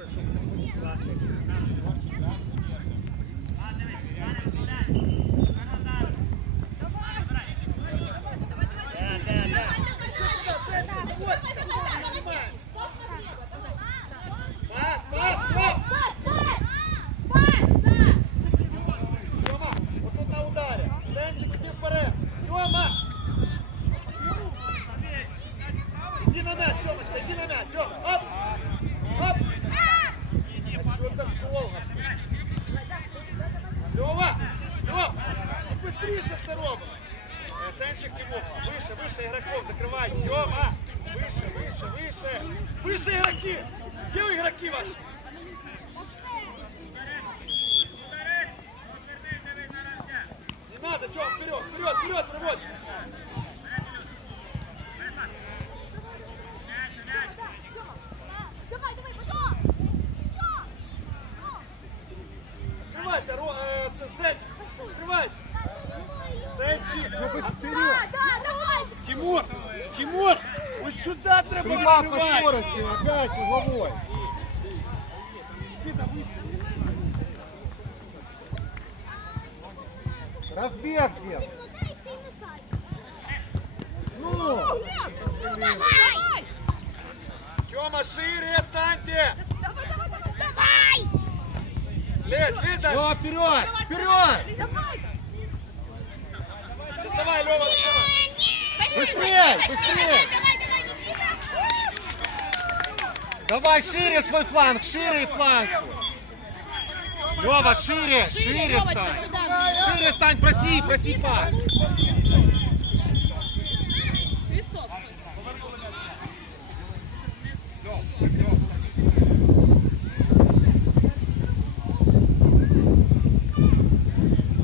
Пас, Е, Сенчик, Тимур, вище, вище ігроків, закривайте. Тьома! Вище, вище, вище. Вище ігроки! Де ви ігроки ваші? Не надо, Тём, вперед, вперед, вперед, рабочий. Давай, давай, что? Что? Открывайся, Ро, э, С- Сенчик, открывайся. Сенчик, ну Да, вперед. да, давай! Тимур, Тимур, ось сюда треба Прибав по скорости, опять угловой. Разбег сделал. Ну, Ну давай! Тёма, шире станьте. Давай, давай, давай, давай! Лезь, лезь дальше. ну вперед, вперед. Давай! Доставай, Лёва, доставай. Быстрей, быстрей. Давай, шире свой фланг, шире фланг. Лева, шире, шире стань. Шире стань, проси, проси пас.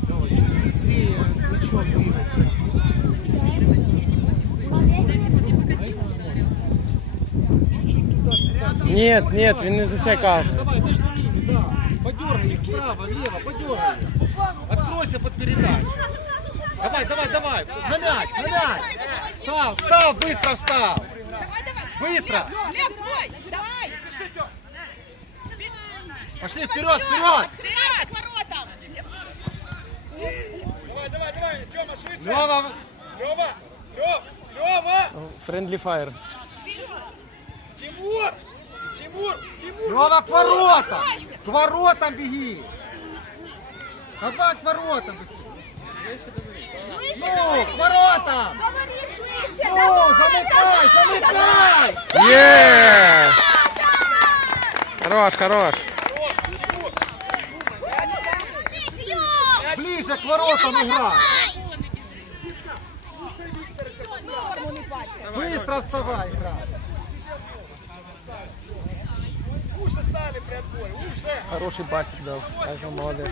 Лёва, чуть быстрее с мячом двигайся. Чуть-чуть туда-сюда. Нет, нет, він не за це каже. Давай, между ними, да. Подергай их вправо, влево, подергай. Откройся под передачу. Давай, давай, давай. На мяч, на мяч. Встал, встал, быстро встал. Давай, давай! Быстро. Глеб, твой! Давай! Спеши, Тём. Пошли вперед, вперед. Вперед, к воротам! Давай, давай, давай, Тёма, швидше. Лева, Лёва, Лёв, Лёва. Френдлі фаєр. Тимур, Тимур, Тимур. Лева к воротам. К воротам беги. Давай к воротам быстрее. Выше, Ну, к воротам. Говори выше! Ну, замыкай, замыкай. Є! Хорош, хорош. Ближе к воротам играй. Быстро вставай, играй. Хороший басик дав. Каже, молодець.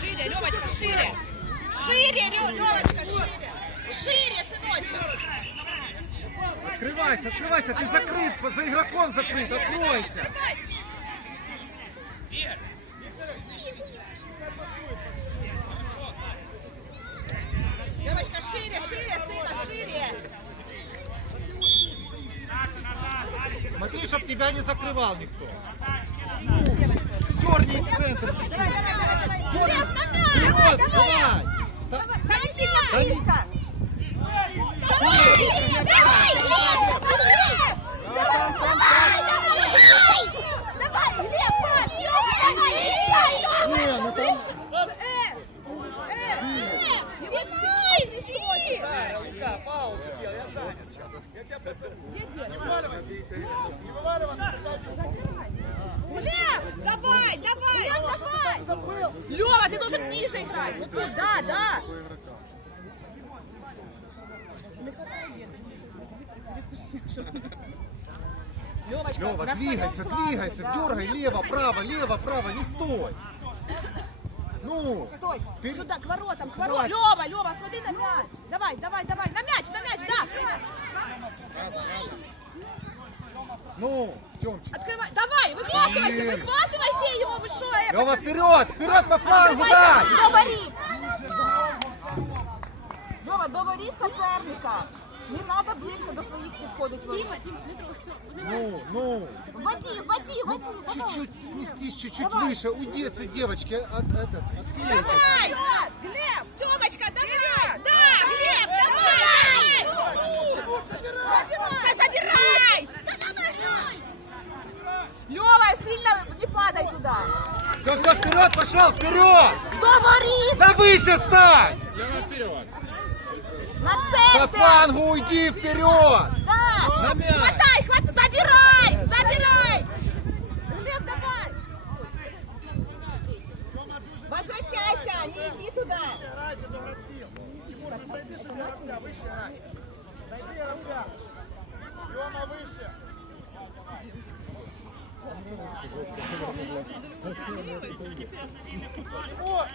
Шире, Левочка, шире! Шире, Левочка, шире! Шире! Открывайся, открывайся, ты закрыт, за игроком закрыт, откройся. Левочка, шире, шире, сына, шире! Смотри, чтоб тебя не закрывал никто. Дерни в центр. Давай, давай, давай, давай! Вперед, Давай, давай. давай! Да не сильно Да не- близко! Давай, Лев, давай, Лев! Давай, давай, давай! Давай, Лев, пас! Лева, давай, решай! Не, ну там- Реш- Э, э, не вызывай, вези! Сара, Лука, паузу делай, я занят сейчас. Я тебя. Где дед? Не вываливайся. Не вываливайся. Лев, давай, давай! Лев, давай! Лева, ты должен ниже играть. Вот тут, да, да. Левочка, Лева, двигайся, двигайся, дергай лево, право, лево, право, не стой. Ну, Стой, Пер- сюда, к воротам, к воротам. Лева, Лева, смотри на мяч. Давай, давай, давай, на мяч, на мяч, да. ну, Тёмчик. Открывай, давай, Выхватывайте, выхватывайте его, вы что, э, Лева, вперед! Вперед по флангу, дай! Говорит. Льова, говорит соперника. Не надо близко до своих підходить. Тима, Ну, ну, Води, води, води. давай. чуть-чуть сместись, чуть-чуть Давай. выше. Уйди от этой девочки. От, отклейся. Давай! Глеб! Тёмочка, давай! Да, Глеб, давай! Да забирай! Лёва, сильно не падай туда! Все, все, вперед пошел, вперед! Говорит! Да выше стань! На По центр! флангу уйди вперед! Да! На мяч! Хватай, хватай! Забирай! Забирай! Глеб, давай! Возвращайся, не иди туда! Грайте до гравців. Тимур, ти зайди сюди гравця, вище грай. Зайди гравця. Йома, вище. Тимур!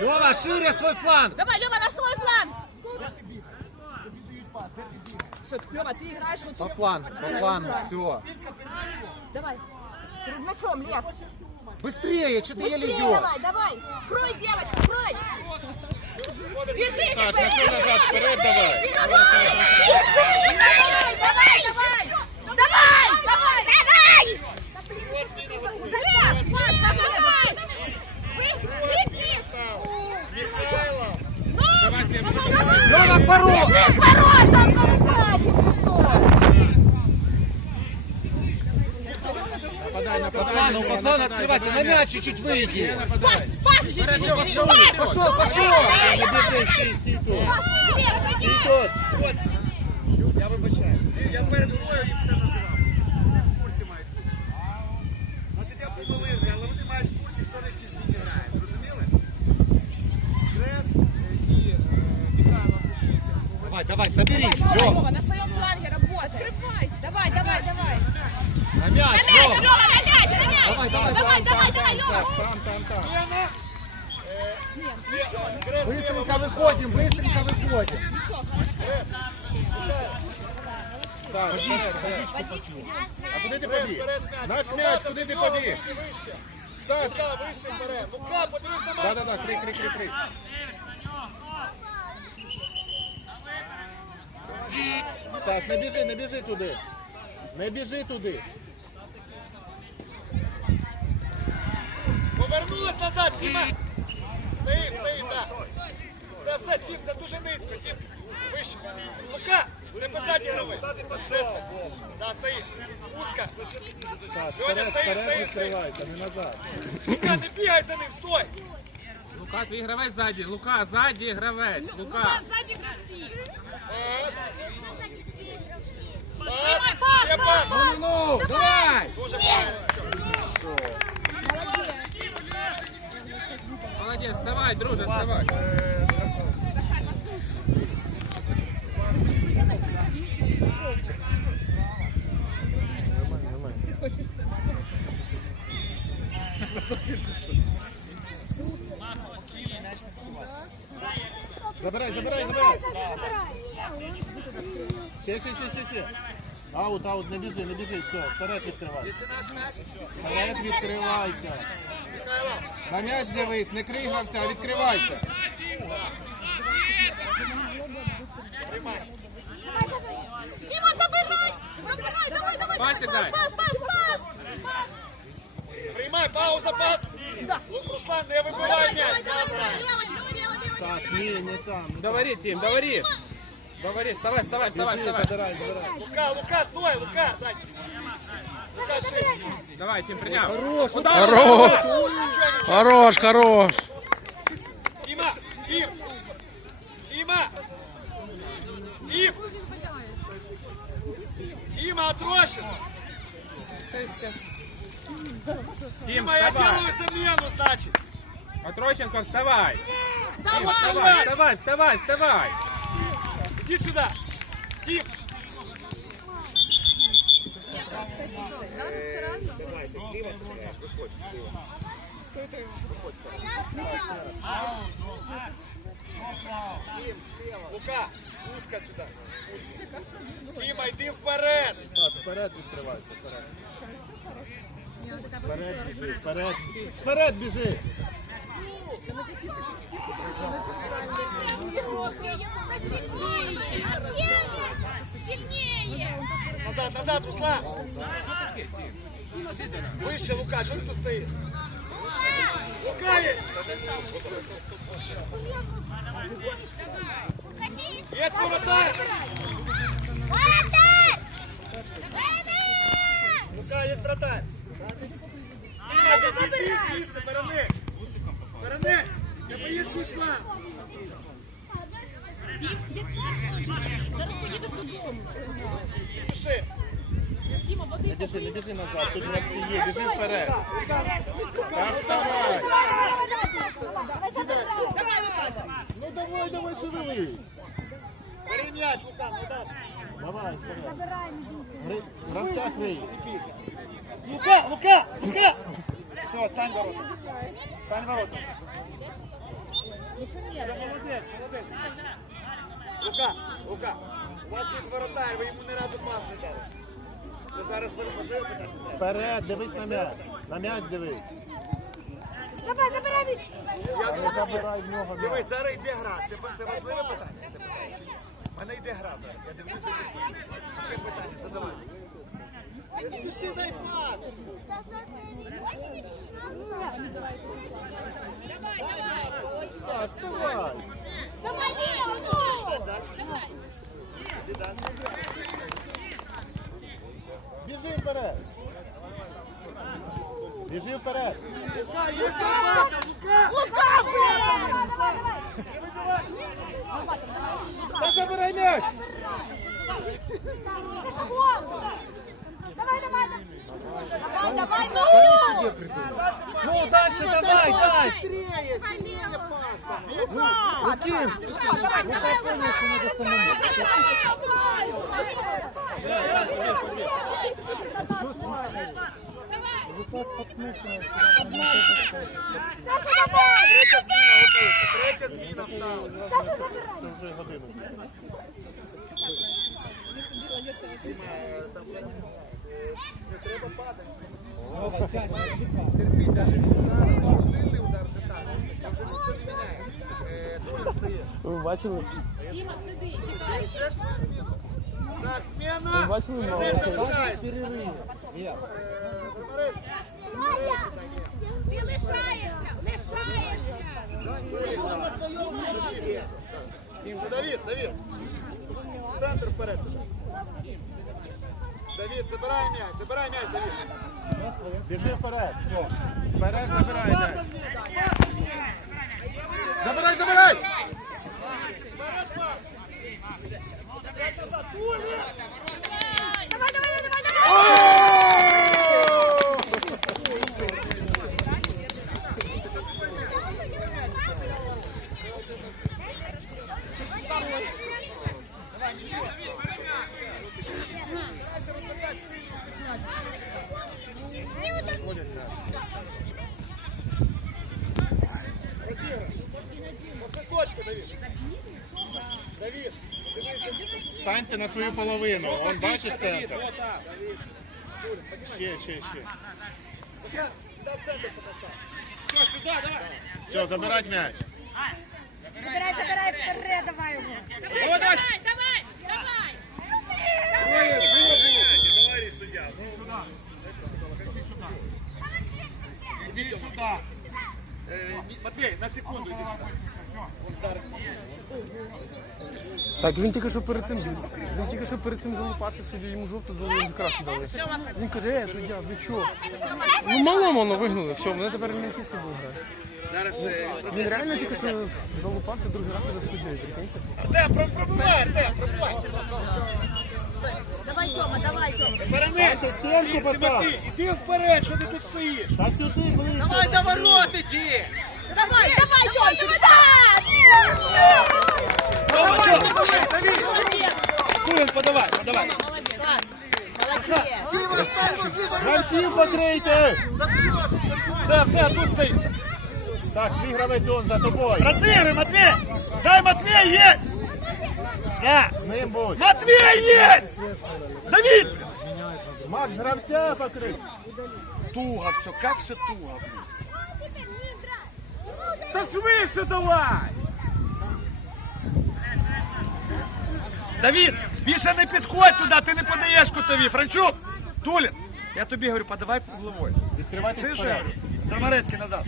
Лева, шире свой фланг! Давай, Лёва, на свой фланг! Де ти бігаєш? Тобі дають пас, де ти бігаєш? Что, Лёва, ты играешь По лучше. флангу, по флангу, все. Давай. Перед мячом, Лев. Быстрее, что ты еле Быстрее идешь? давай, давай. Крой, девочка, крой. Бежи, Саш, Лев, на что назад? Вперед давай. Бежи, открывайся, на мяч чуть-чуть выйди. Пас, пас. Пошел, пошел, пошел! Не бежи, стій, стій тут. Глеб, беги. Я вибачаю. Я перед грою їм все називав. Вони в курсі мають бути. Значить, я помилився, але вони мають в курсі, хто в якій зміні грає. Зрозуміли? Крес е, і е, Михайло в защиті. Давай, давай, соберись, Давай, Лева. Лёва, на своем фланге работай. Давай, давай, давай. На мяч, На мяч, Лева. Лёва, Давай, давай, давай, давай, давай, Лёва. Смена. Е, Смена. Крес Быстренько выходим, быстренько выходим. А куди ти побіг? Наш м'яч, куди ти побіг? Саш, Лука, вище бере. Лука, подивись на мене. Да-да-да, три, три, три, три. Саш, не біжи, не біжи туди. Не біжи туди. Повернулась назад, Тіма. Стоїм, стоїм, так. Все, все, Тім, це дуже низько, Тім. Вище. Лука, ти позаді грави. Все, стой. Да, стоїм. Узко. Льоня, стоїм, стоїм, стоїм. не назад. Лука, не бігай за ним, стой. Лука, твій гравець ззаді. Лука, ззаді гравець. Лука. Сзади гравцы. Пас. Пас. Ще пас. Ну, ну, давай! Дуже правильно. Молодець, давай, друже, вставай. Забирай, забирай, забирай. Ще, ще, ще, ще, ще. Аут, аут, не біжи, не біжи, все, вперед відкривайся. Це наш м'яч. Вперед відкривайся. Михайло. На м'яч дивись, не крий гравця, а відкривайся. Дима, забирай! Забирай, давай, давай. Пасик дай. Пас, пас, пас. Приймай, пауза, пас. Лу- Руслан, не вибивай м'яч. Давай, Да, давай, грай. девочка, лево, лево. Саш, ні, не там. не Говори, Тим, говори. Говори, вставай, вставай, вставай, вставай. забирай, забирай. Лука, Лука, стой, Лука, сзади. Лука, шире. Давай, Тим, прийняв. Хорош, Удар. Хорош, хорош, хорош. Тима, Тим. Тима. Тим. Тима, Отрощин. Тим, Тима, я делаю замену, значит. Отрощенко, вставай. Вставай, вставай, вставай, вставай, вставай. Иди сюда. Тим. Тим, слева. Лука, узко сюди. Узко. Тіма, йди вперед. Вперед відкривайся, вперед. Вперед біжи, вперед. Вперед біжи. Сильнее! Назад, назад, Руслан. Вище, Лука, що ти тут стоїш? Лука є. Є воротар. Лука, є вратарь. Давай, давай. Я поїздку йшла! Зараз поїдеш додому. Пиши. Не держи, не держи назад, тут не всі є, біжи вперед. Та вставай. Ну давай, давай, шевели. Перем'ясь, Лукан, давай. Давай. Гри- Гравця крий. Лука, Лука, Лука! Все, стань ворота. Стань ворота. Молодець, молодець. Лука, Лука, у вас є воротар, ви йому ні разу пас не дали. Це зараз важливе питання. Вперед, дивись на м'яч. На м'яч дивись. Давай, забирай від... Не забирай в нього. Дивись, зараз йде гра. Це, це важливе питання? У мене йде гра зараз. Я дивлюся відповідь. Яке питання? Задавай. Не спіши, дай пас. Так, вставай. Давай, Ліо! Давай! Іди далі. Біжи вперед. Біжи вперед. Лука, є воротар, Лука! Лука, блін! Та забирай м'яч. Це шаблон! Давай, давай! Давай, давай, ну! Ну, дальше давай, дай. Быстрее, сильнее пас. Ну? Давай, Ну, так понял, що треба самому. Саша, давай! Третя зміна готується. Третя зміна встала. Саша, забирай! Це вже годину. Не треба падати. Терпіть, навіть якщо удар, якщо сильний удар вже так, я вже нічого не міняє. Е, Друге стаєш. Ви бачили? Ти йдеш свою зміну. Так, Ви зміна. бачили? Передець залишається. Перерив. Прибери. Ти лишаєшся! Лишаєшся! Все, Давид, Давид. Центр вперед. Давид, забирай м'яч, забирай м'яч, Давид. Біжи вперед. Все. Вперед забирай м'яч. Забирай, забирай. Давай, Давид. Давид. Станьте на свою половину. Он бачиш центр? Ще, ще, ще. Сюда. Все, сюди, да. Все, забирать м'яч. Забирай, забирай, вперед, давай його! Давай, давай. давай, давай! Товарищ суддя. Иди сюда. Э, не- Матвей, на секунду иди сюда. Так, він тільки що перед цим він тільки що перед цим залупався собі, йому жовту дали і красу дали. Він каже, е, суддя, ви чого? Ну малому воно вигнали, все, мене тепер мінтісти буде грати. Зараз е, він реально тільки що залупався, другий раз уже суддєю, прикиньте. Артем, про- пробивай, Артем, пробивай. Давай, Тьома, давай, Тьома! Перенеться, стінку постав. Іди вперед, що ти тут стоїш? Та сюди ближче. Давай до ворот іди! Давай, давай! Тьома! Кулин, подавай, подавай. Молодець! Тима, стань возле ворот! Гравців покрийте. Все, все, тут стоїть. Саш, твій гравець он за тобою. Разыгрывай, Матвей! Дай, Матвей, есть! Да! З ним будь. Матвей есть! Давид! Макс, гравця покрив. Туго все, как все туго. Та швидше давай! Давид, більше не підходь туди, ти не подаєш кутові. Франчук, Тулін, я тобі говорю, подавай угловой. Відкривайтесь Слышиш, я говорю? Трамарецький назад.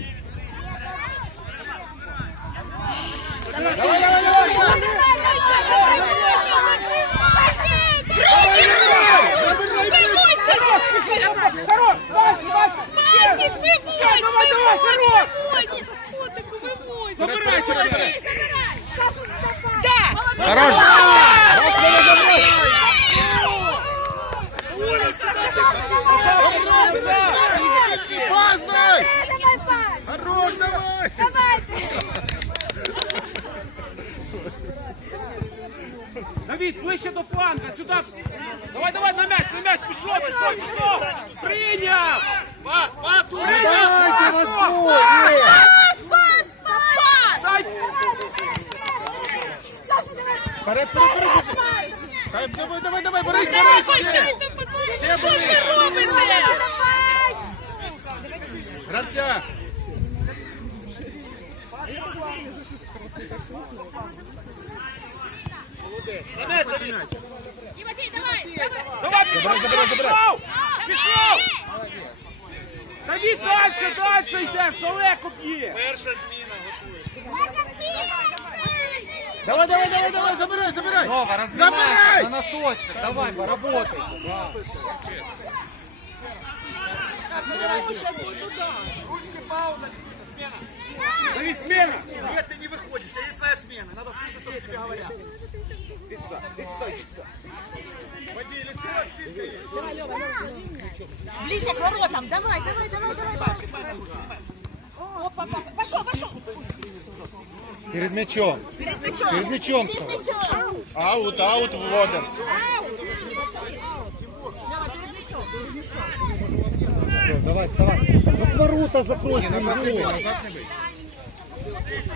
Давай, давай, давай! Забирайте, забирайте! Да! Хорош! Пасной! Хорош, давай! Давид, ближче до фланга, сюди! Давай, давай, на м'яч, на м'яч, пішов, пішов, пішов! Прийняв! Пас, пас! Дайте настрой! Пас, пас, пас! Дай! Вперед, вперед, вперед! Дай, Давай, давай, давай, ще! Ще Що ж ви робите? Гравця! м'яч, Давид! Тимофей, давай, давай! Давай, пішов, пішов, пішов! Пішов! Давид, дальше, дальше йдеш, далеко б'є! Перша зміна готується. Давай, давай, давай, давай, забирай, забирай! Нова, разнимайся на носочках, давай, поработай! Ручки, пауза, смена. Давид, смена! Нет, ты не выходишь, у тебя есть своя смена. Надо слушать то, что тебе говорят. Иди сюда, иди сюда, иди сюда. Води есть. Ближе к воротам, давай, давай, давай, давай. Опа, опа, пошел, пошел. Перед мячом. Перед мячом. Перед мячом Перед мячом. Аут, аут, вводим. Все, давай, вставай. Ну, ворота закрой свой.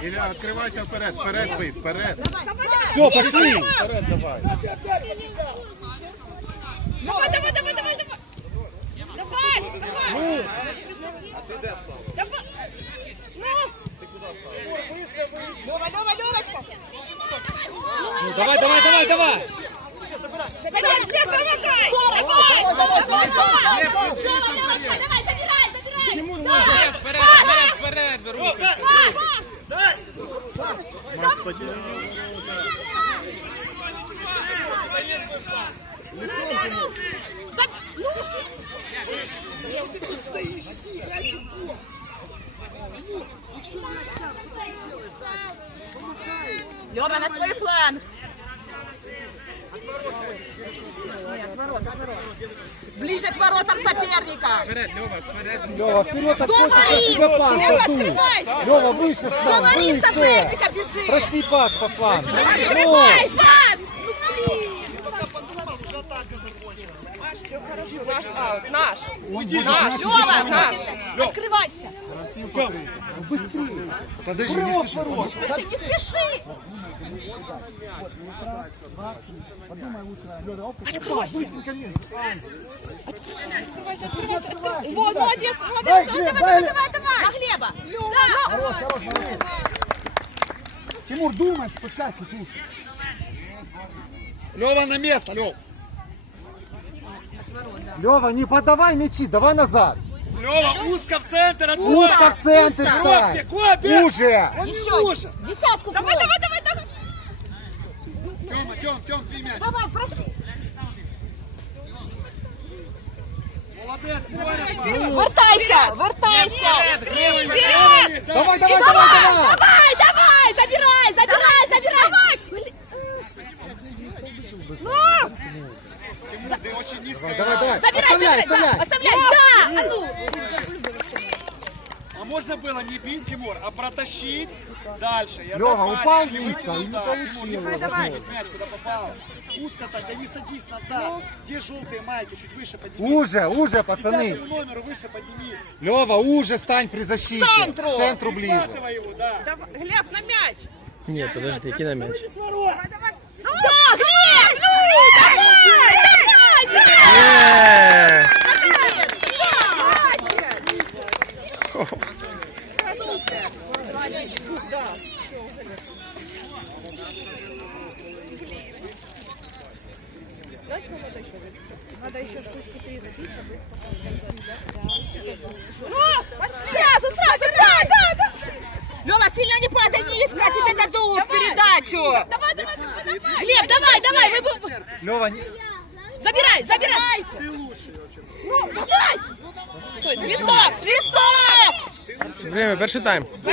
Илья, открывайся вперед, вперед бей, вперед. Все, пошли. Вперед давай. Давай, давай, давай, давай, давай. Давай, давай. Ну, Давай. Ну. Лёва, Лёва, Лёвочка. ну, давай, давай, давай, давай. Забирай, Глеб, помогай. Давай, давай, давай. Давай, забирай, забирай. Тимур, Да. Вперед, вперед, вперед, руки! Дай! Господи. За- ну. Что ты тут стоишь? Иди, играй футбол. Тимур, якщо мяч там, що ти делаешь? Помахай. Лёва на свой фланг. Нет, ворот, ворот. Ближе к воротам соперника. Вперед, Льова, вперед! Лева, вперед, Говори! как тебе пас, Лева, открывайся! Лева, выше стал, Говори, выше. соперника бежи. Проси пас по флангу. Закрывай, пас! Ну, блин. Все хорошо. Наш аут, наш. Уйди, Наш, Лёва, наш. Открывайся. Быстрее. Подожди, не спеши. Слушай, не спеши. Открывайся, открывайся, открывайся. Вот, молодец, молодец. Глеб, Давай, давай, давай, давай. На Глеба. Да. Хорош, хорош, молодец. Тимур, думай, подсказки, слушай. Лева на место, Лев. Лева, не подавай мячи, давай назад. Лева, узко в центр, от Узко в центр стань. Коптик, Копик. Уже. Он не Еще. может. Десятку. Давай, давай, давай, давай. Тёма, Тём, Тём, твой мяч. Давай, проси. Молодец, Боря. Вертайся, вертайся. Вперед. Давай, давай, давай, Давай, давай. давай, забирай, забирай, забирай. Давай. Ну, Тимур, ты очень низко Давай, давай. забирай, Оставляй, забирай, да, оставляй, да. А ну. Можно было не бить, Тимур, а протащить дальше. Лёва, отдать упал низко, и не да. получилось. Тимур, не просто Давай. мяч, куда попало. Узко стань, да не садись назад. Ну. Где желтые майки? Чуть выше подними. Уже, уже, К пацаны. номеру выше подними. Лева, уже стань при защите. Центру. К центру ближе. Хватывай его, да. Давай, Глеб, на мяч. Ні, подожди, на м'яч. Да, Глеб! Ну, давай, давай, давай! Є! Ну, сразу, сразу, да, да, да. Лёва, сильно не падай низко, тебе дадут передачу. Давай, давай, давай, давай. Глеб, давай, давай, вы, вы, вы. Лева, не- забирай, забирай. Ты лучший вообще. Ну,